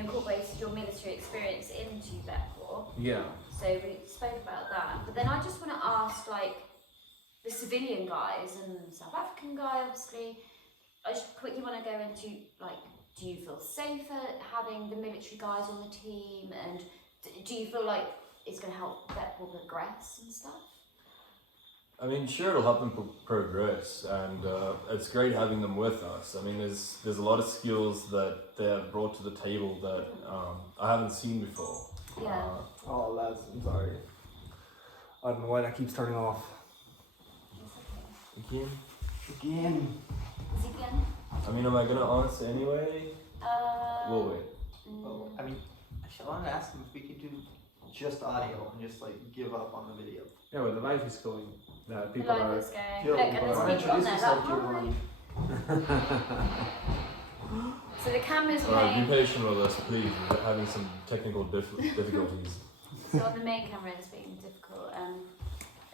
you incorporated your military experience into VetCorps. Yeah. So we spoke about that. But then I just want to ask, like, the civilian guys and the South African guy, obviously, I just quickly want to go into, like, do you feel safer having the military guys on the team? And do you feel like it's going to help VetCorps progress and stuff? I mean, sure, it'll help them progress, and it's great having them with us. I mean, there's a lot of skills that they have brought to the table that I haven't seen before. Yeah. Oh, lads, I'm sorry. I don't know why that keeps turning off. Again? Again. Is it again? I mean, am I gonna answer anyway? We'll wait. Oh, I mean, actually, I wanted to ask him if we could do just audio and just like give up on the video. Yeah, well, the live is going. The People light are. is going. Jill, Look, and why don't there's people on there. yourself, Like, Jill, hi. So the camera's Alright, be playing. patient with us, please. We're having some technical difficulties. So on the main camera it's being difficult.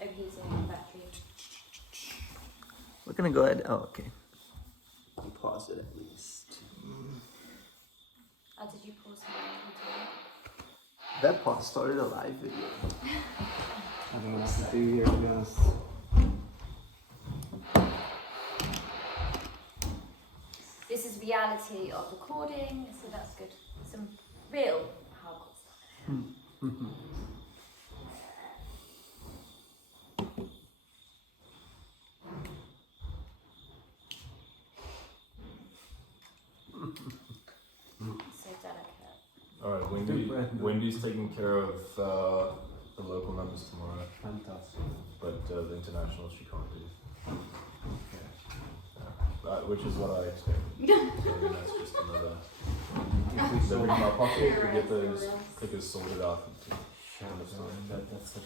Overheating battery. We're gonna go ahead. Oh, okay. You pause it at least. Oh, did you pause it? That pause started a live video. I don't know what to do here, to be honest. This is reality of recording, so that's good. Some real hardcore stuff. So delicate. Alright, Wendy's taking care of the local numbers tomorrow, Fantastic. but the international she can't do. Which is what I expected. So then that's just another. They're in my pocket to get those clickers sorted out. That's such a.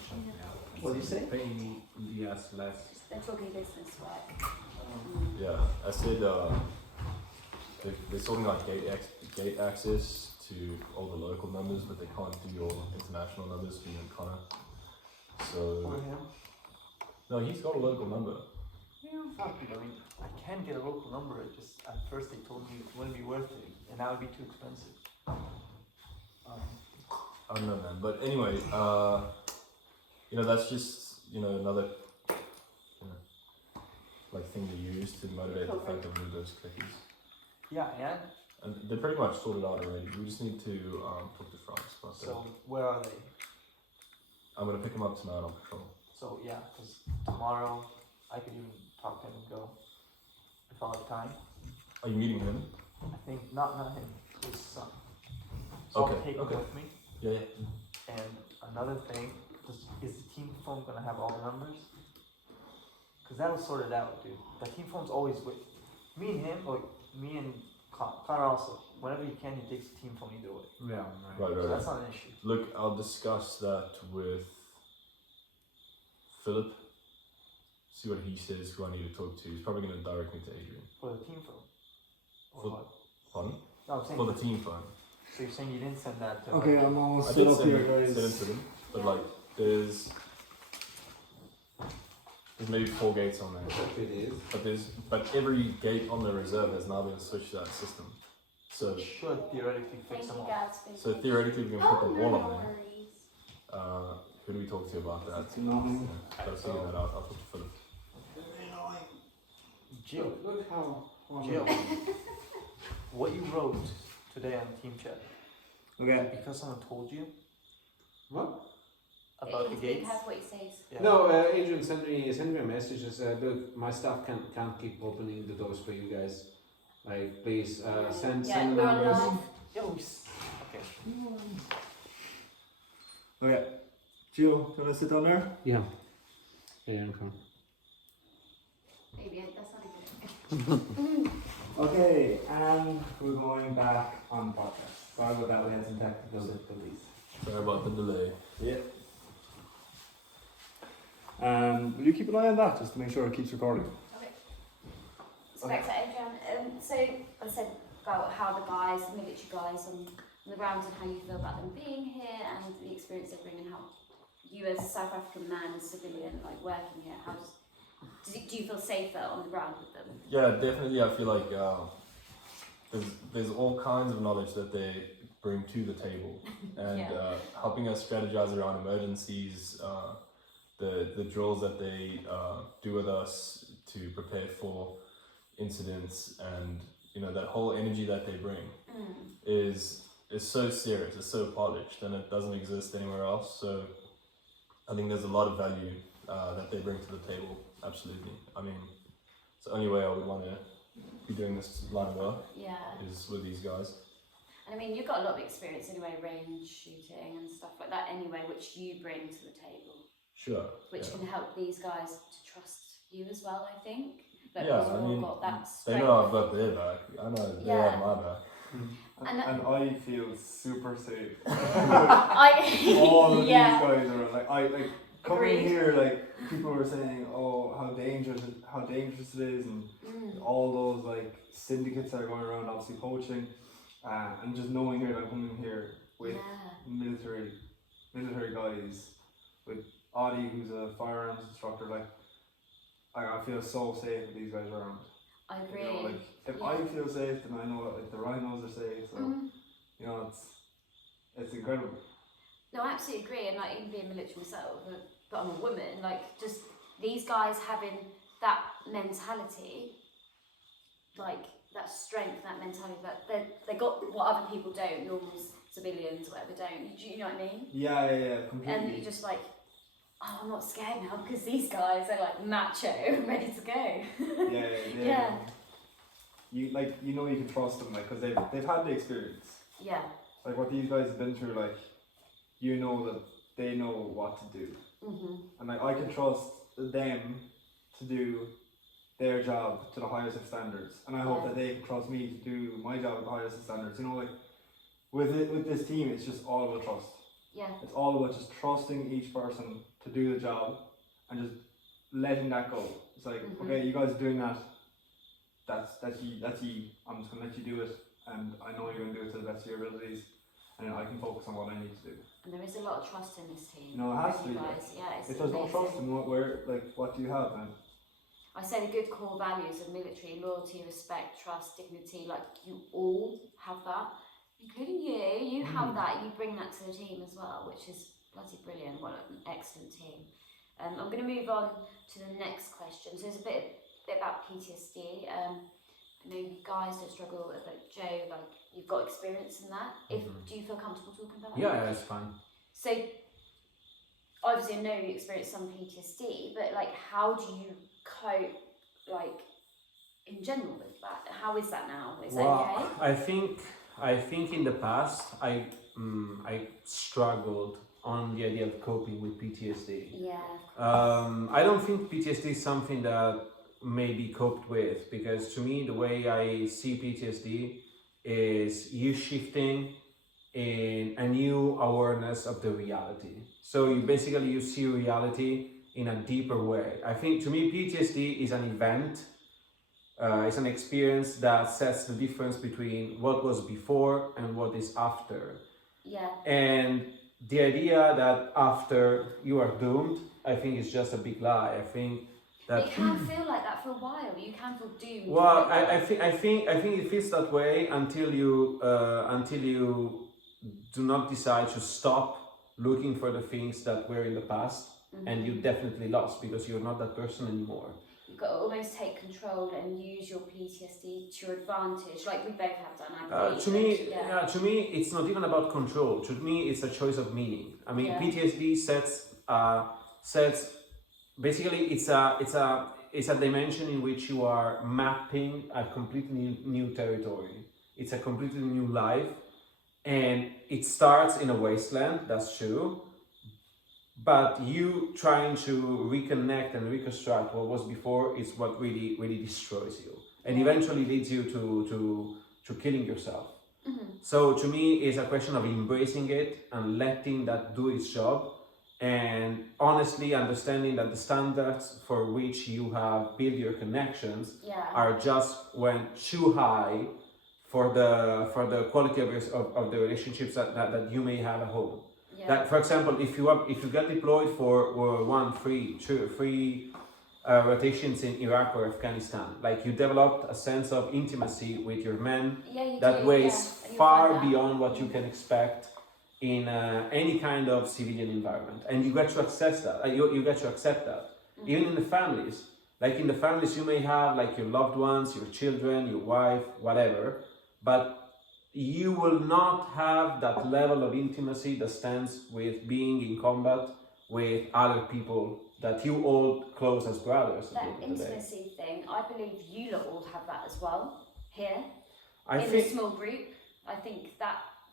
What do you say? Pain in the ass less. They're talking business work. Yeah, I said they're sorting out gate access to all the local numbers, but they can't do your international numbers for you and Connor. For So him? no, he's got a local number. Yeah, fuck it. I mean, I can get a local number. It just at first they told me it wouldn't be worth it, and that would be too expensive. I don't know, man. But anyway, that's just another like thing to use to motivate the fact that we need those clickers. Yeah, and And they're pretty much sorted out already. We just need to talk to France about that. so where are they? I'm gonna pick him up tonight on patrol. So yeah, because tomorrow I could even talk to him and go if I have time. Are you meeting him? I think not him, his son. So Okay, I'll take okay. him with me. Yeah, yeah. And another thing, is the team phone gonna have all the numbers? Cause that'll sort it out, dude. The team phone's always with me and him, or me and Connor also. Whenever he can, he takes the team phone either way. Yeah, Right, So right. that's not an issue. Look, I'll discuss that with Philip. See what he says, who I need to talk to. He's probably gonna direct me to Adrian. For the team phone. Or For- what? Pardon? No, I'm saying For the team phone. So you're saying you didn't send that to Okay, like, I'm I almost did set up send here, it guys. to them, but like there's maybe 4 gates on there. It is. But every gate on the reserve has now been switched to that system. So should theoretically fix Thank them you, all. Gatsby. so theoretically we can put them all on there. worries. Who do we talk to about that? It's annoying. Yeah, gotta figure that out. I'll talk to Philip. Jill, Look how. Jill, what you wrote today on team chat, Okay. because someone told you What? about the He gates? has what he says. Yeah. No, Adrian sent me a message and said, look, my staff can't keep opening the doors for you guys. Like, please send Yeah, the we're on numbers. live. Yeah, okay. Okay. Gio, do you want to sit down there? Yeah. Adrian, come. Maybe that's not a good. Okay, and we're going back on podcast. Sorry about that, we had some technical difficulties. Sorry about the delay. Yeah. Will you keep an eye on that just to make sure it keeps recording? So back to Adrian. So I said about how the guys, the military guys on the ground, and how you feel about them being here and the experience they bring, and how you as a South African man, as a civilian, like working here, do you feel safer on the ground with them? Yeah, definitely. I feel like there's all kinds of knowledge that bring to the table, and Yeah. helping us strategize around emergencies, the drills that they do with us to prepare for incidents, and that whole energy that they bring is so serious, it's so polished, and it doesn't exist anywhere else. So I think there's a lot of value that they bring to the table. Absolutely. I mean, it's the only way I would want to be doing this line of work Yeah. is with these guys. And I mean, you've got a lot of experience anyway, range shooting and stuff like that anyway, which you bring to the table, Sure. which yeah. can help these guys to trust you as well, I think. Like, Yeah, because I we've all mean, got that They strength. know I've got their back. I know they Yeah. have my back. And- And I feel super safe. I All of yeah. these guys are like coming Agreed. here, like people were saying, oh, how dangerous it is, and all those like syndicates that are going around, obviously poaching, and just knowing here that I'm coming here with Yeah. military guys, with Adi, who's a firearms instructor, like I feel so safe with these guys around. I agree. You know, like if Yeah. I feel safe, then I know like the rhinos are safe. So you know, it's incredible. No, I absolutely agree. And like even being military myself, but I'm a woman. Like just these guys having that mentality, like that strength, that mentality, that they got what other people don't. Normal civilians, whatever, don't. Do you know what I mean? Yeah, completely. And you're just like, oh, I'm not scared now because these guys are like macho, ready to go. yeah. Yeah. You you can trust them, like, because they've had the experience. Yeah. Like what these guys have been through, like you know that they know what to do, and like I can trust them to do their job to the highest of standards, and I hope Yeah. that they can trust me to do my job at the highest of standards. You know, like with this team, it's just all about trust. Yeah. It's all about just trusting each person to do the job and just letting that go. It's like, okay, you guys are doing that. That's you. I'm just gonna let you do it, and I know you're gonna do it to the best of your abilities, and I can focus on what I need to do. And there is a lot of trust in this team. No, it has to You be. guys. Yeah, it's If there's no amazing. trust, then what do you have then? I say the good core values of military: loyalty, respect, trust, dignity. Like you all have that, including you. You have that. You bring that to the team as well, which is bloody brilliant. What an excellent team. I'm going to move on to the next question. So it's a bit about PTSD. I know you guys don't struggle, but Joe, like you've got experience in that. Do you feel comfortable talking about that? Yeah, it's fine. So obviously I know you experienced some PTSD, but like how do you cope, like in general with that? How is that now? Is that okay? I think in the past I struggled on the idea of coping with PTSD. Yeah. I don't think PTSD is something that may be coped with, because to me the way I see PTSD is you shifting in a new awareness of the reality. So you see reality in a deeper way. I think to me PTSD is an event, it's an experience that sets the difference between what was before and what is after. Yeah. And the idea that after you are doomed, I think is just a big lie. I think that It can feel like that for a while. You can feel doomed. well, like I think it feels that way until you do not decide to stop looking for the things that were in the past, and you definitely lost because you're not that person anymore. You've got to almost take control and use your PTSD to your advantage, like we both have done. I believe. To me, it's not even about control. To me, it's a choice of meaning. I mean, Yeah. PTSD sets basically it's a dimension in which you are mapping a completely new territory. It's a completely new life, and it starts in a wasteland. That's true. But you trying to reconnect and reconstruct what was before is what really destroys you, and eventually leads you to killing yourself. So to me, it's a question of embracing it and letting that do its job, and honestly understanding that the standards for which you have built your connections are just went too high for the quality of the relationships that you may have at home. Yeah. That, for example, if you get deployed for 1, 3, 2, 3 rotations in Iraq or Afghanistan, like you developed a sense of intimacy with your men Yeah, you that do, weighs yeah. And far find that. beyond what you can expect in any kind of civilian environment, and you get to access that. You get to accept that. Even in the families, like in the families, you may have like your loved ones, your children, your wife, whatever, but you will not have that level of intimacy that stands with being in combat with other people that you hold close as brothers. At the That end of the day. intimacy thing, I believe you lot all have that as well here I in think the small group. I think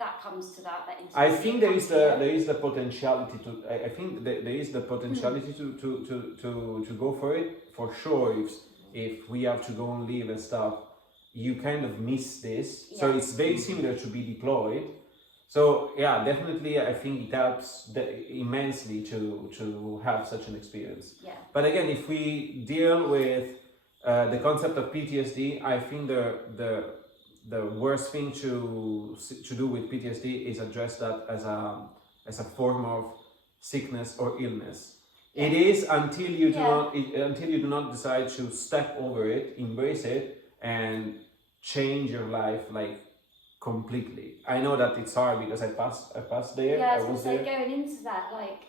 that comes to that intimacy. I think there comes is here. there is the potentiality to. I think there is the potentiality to go for it for sure. If we have to go and live and stuff, you kind of miss this. So Yeah. it's very similar to be deployed. So yeah, definitely I think it helps immensely to have such an experience. Yeah. But again, if we deal with the concept of PTSD, I think the worst thing to do with PTSD is address that as a form of sickness or illness. Yeah. It is until you do Yeah. not until you do not decide to step over it, embrace it, and change your life like completely. I know that it's hard because I passed there. Yeah, I I was was going to say, there. going into that, like,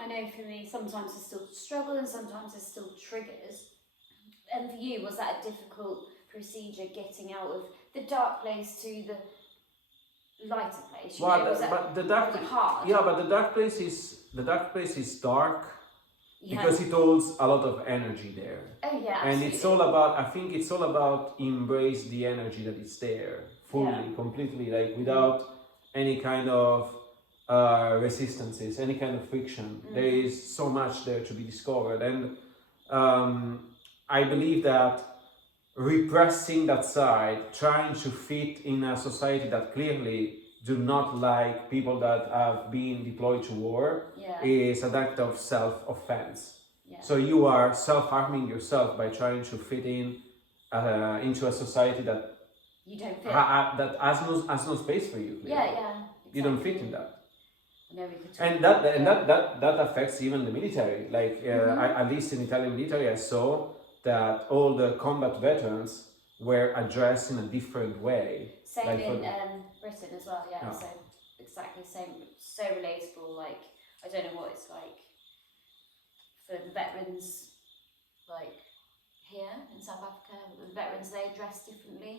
I know for me, sometimes there's still struggle and sometimes there's still triggers. And for you, was that a difficult procedure getting out of the dark place to the lighter place? You Well, know, was but the dark, was it hard? yeah, but the dark place is dark Yeah. because it holds a lot of energy there. Oh yeah, And absolutely. it's all about, I think it's all about embrace the energy that is there fully, Yeah. completely, like without any kind of resistances, any kind of friction. There is so much there to be discovered. And I believe that repressing that side, trying to fit in a society that clearly do not like people that have been deployed to war, Yeah. is an act of self-offense. Yeah. So you are self-harming yourself by trying to fit in into a society that You don't fit. that has no space for you. Yeah, yeah. You don't fit exactly. in that, I know we could talk and about that affects even the military. Like at least in Italian military, I saw that all the combat veterans were addressed in a different way. Same like in for- Britain as well, yeah. Yeah. So exactly the same, so relatable. Like I don't know what it's like for the veterans, like here in South Africa. The veterans, they dress differently.